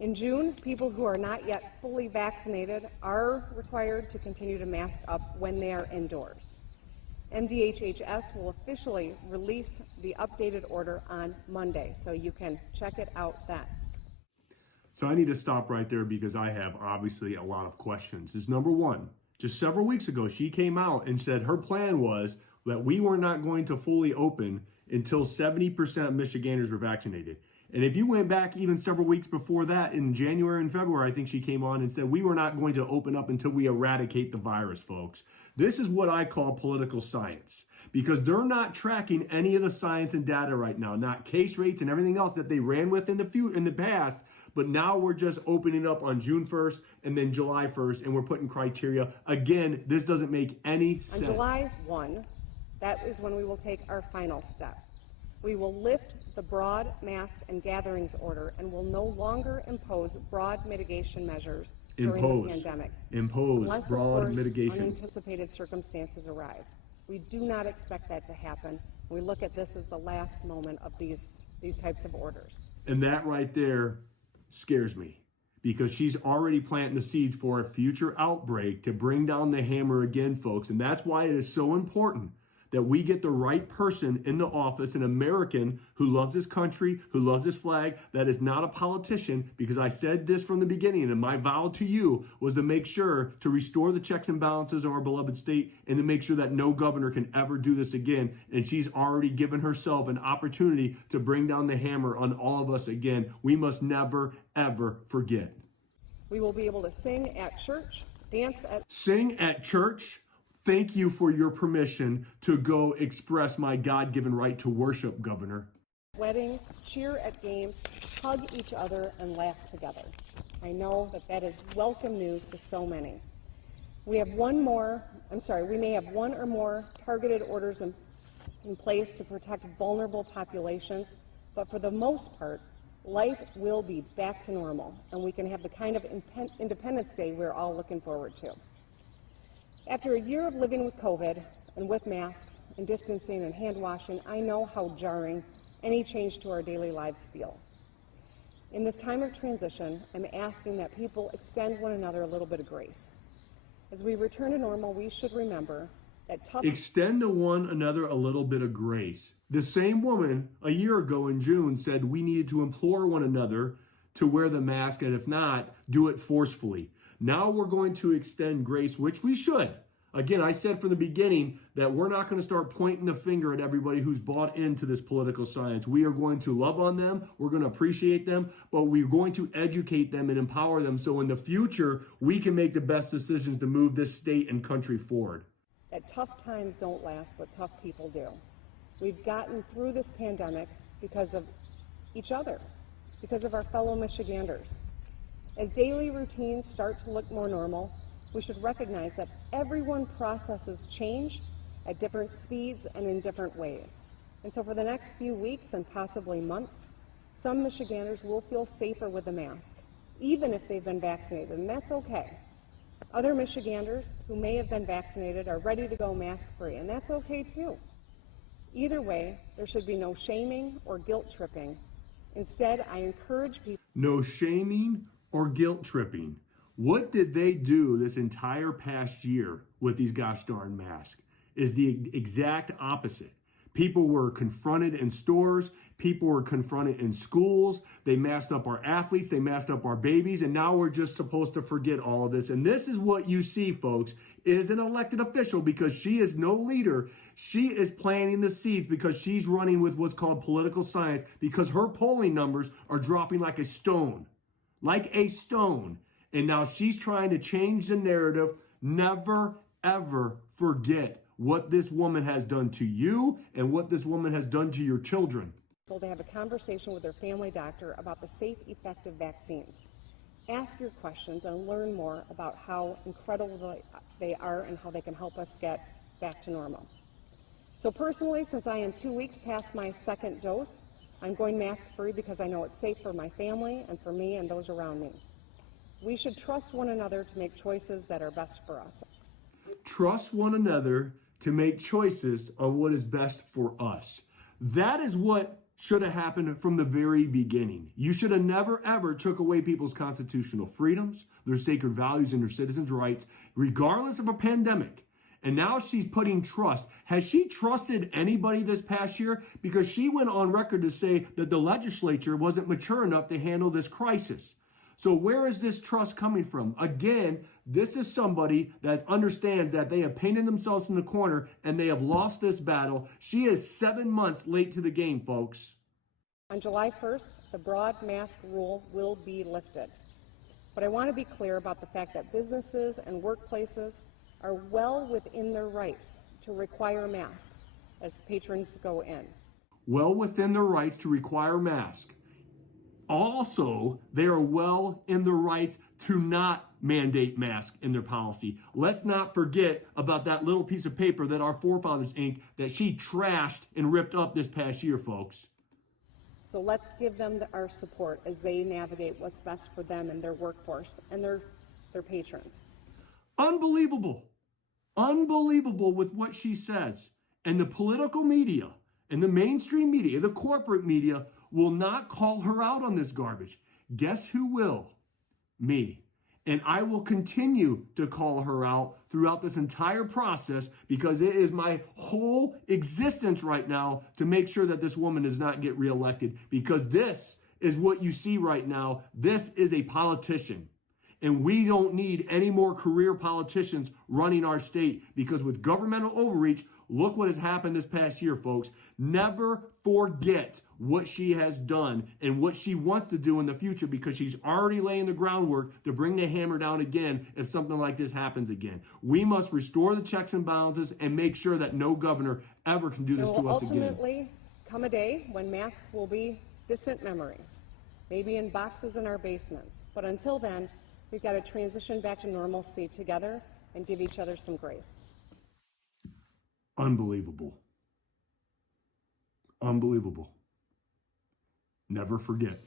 In June, people who are not yet fully vaccinated are required to continue to mask up when they are indoors. MDHHS will officially release the updated order on Monday, so you can check it out then. So I need to stop right there because I have obviously a lot of questions. Is number one, just several weeks ago, she came out and said her plan was that we were not going to fully open until 70% of Michiganders were vaccinated. And if you went back even several weeks before that, in January and February, I think she came on and said, we were not going to open up until we eradicate the virus, folks. This is what I call political science, because they're not tracking any of the science and data right now, not case rates and everything else that they ran with in the past. But now we're just opening up on June 1st and then July 1st, and we're putting criteria. Again, this doesn't make any sense. On July 1, that is when we will take our final step. We will lift the broad mask and gatherings order and will no longer impose broad mitigation measures during the pandemic. Unless, broad of course, mitigation. Unanticipated circumstances arise. We do not expect that to happen. We look at this as the last moment of these types of orders. And that right there scares me, because she's already planting the seeds for a future outbreak to bring down the hammer again, folks. And that's why it is so important that we get the right person in the office, an American who loves this country, who loves this flag, that is not a politician, because I said this from the beginning, and my vow to you was to make sure to restore the checks and balances of our beloved state and to make sure that no governor can ever do this again. And she's already given herself an opportunity to bring down the hammer on all of us again. We must never, ever forget. We will be able to sing at church, sing at church. Thank you for your permission to go express my God-given right to worship, Governor. Weddings, cheer at games, hug each other, and laugh together. I know that is welcome news to so many. We may have one or more targeted orders in place to protect vulnerable populations, but for the most part, life will be back to normal, and we can have the kind of Independence Day we're all looking forward to. After a year of living with COVID and with masks and distancing and hand washing, I know how jarring any change to our daily lives feels. In this time of transition, I'm asking that people extend one another a little bit of grace. As we return to normal, we should remember that extend to one another a little bit of grace. The same woman a year ago in June said we needed to implore one another to wear the mask, and if not, do it forcefully. Now we're going to extend grace, which we should. Again, I said from the beginning that we're not going to start pointing the finger at everybody who's bought into this political science. We are going to love on them. We're going to appreciate them, but we're going to educate them and empower them so in the future we can make the best decisions to move this state and country forward. That tough times don't last, but tough people do. We've gotten through this pandemic because of each other, because of our fellow Michiganders. As daily routines start to look more normal, we should recognize that everyone processes change at different speeds and in different ways. And so for the next few weeks and possibly months, some Michiganders will feel safer with a mask, even if they've been vaccinated, and that's okay. Other Michiganders who may have been vaccinated are ready to go mask-free, and that's okay too. Either way, there should be no shaming or guilt tripping. Instead, I encourage people... No shaming or guilt tripping. What did they do this entire past year with these gosh darn masks? Is the exact opposite. People were confronted in stores. People were confronted in schools. They masked up our athletes. They masked up our babies. And now we're just supposed to forget all of this. And this is what you see, folks, is an elected official, because she is no leader. She is planting the seeds because she's running with what's called political science, because her polling numbers are dropping like a stone. Like a stone. And now she's trying to change the narrative. Never, ever forget what this woman has done to you and what this woman has done to your children. To have a conversation with their family doctor about the safe, effective vaccines. Ask your questions and learn more about how incredible they are and how they can help us get back to normal. So personally, since I am 2 weeks past my second dose, I'm going mask-free because I know it's safe for my family and for me and those around me. We should trust one another to make choices that are best for us. Trust one another to make choices on what is best for us. That is what should have happened from the very beginning. You should have never, ever took away people's constitutional freedoms, their sacred values, and their citizens' rights, regardless of a pandemic. And now she's putting trust. Has she trusted anybody this past year? Because she went on record to say that the legislature wasn't mature enough to handle this crisis. So where is this trust coming from? Again, this is somebody that understands that they have painted themselves in the corner and they have lost this battle. She is 7 months late to the game, folks. On July 1st, the broad mask rule will be lifted. But I want to be clear about the fact that businesses and workplaces are well within their rights to require masks as patrons go in. Well within their rights to require masks. Also, they are well in their rights to not mandate masks in their policy. Let's not forget about that little piece of paper that our forefathers inked that she trashed and ripped up this past year, folks. So let's give them our support as they navigate what's best for them and their workforce and their patrons. Unbelievable. Unbelievable with what she says. And the political media and the mainstream media, the corporate media, will not call her out on this garbage. Guess who will? Me. And I will continue to call her out throughout this entire process because it is my whole existence right now to make sure that this woman does not get reelected, because this is what you see right now. This is a politician. And we don't need any more career politicians running our state, because with governmental overreach, look what has happened this past year, folks. Never forget what she has done and what she wants to do in the future, because she's already laying the groundwork to bring the hammer down again if something like this happens again. We must restore the checks and balances and make sure that no governor ever can do this to us again. There will ultimately come a day when masks will be distant memories, maybe in boxes in our basements. But until then, we've got to transition back to normalcy together and give each other some grace. Unbelievable. Unbelievable. Never forget.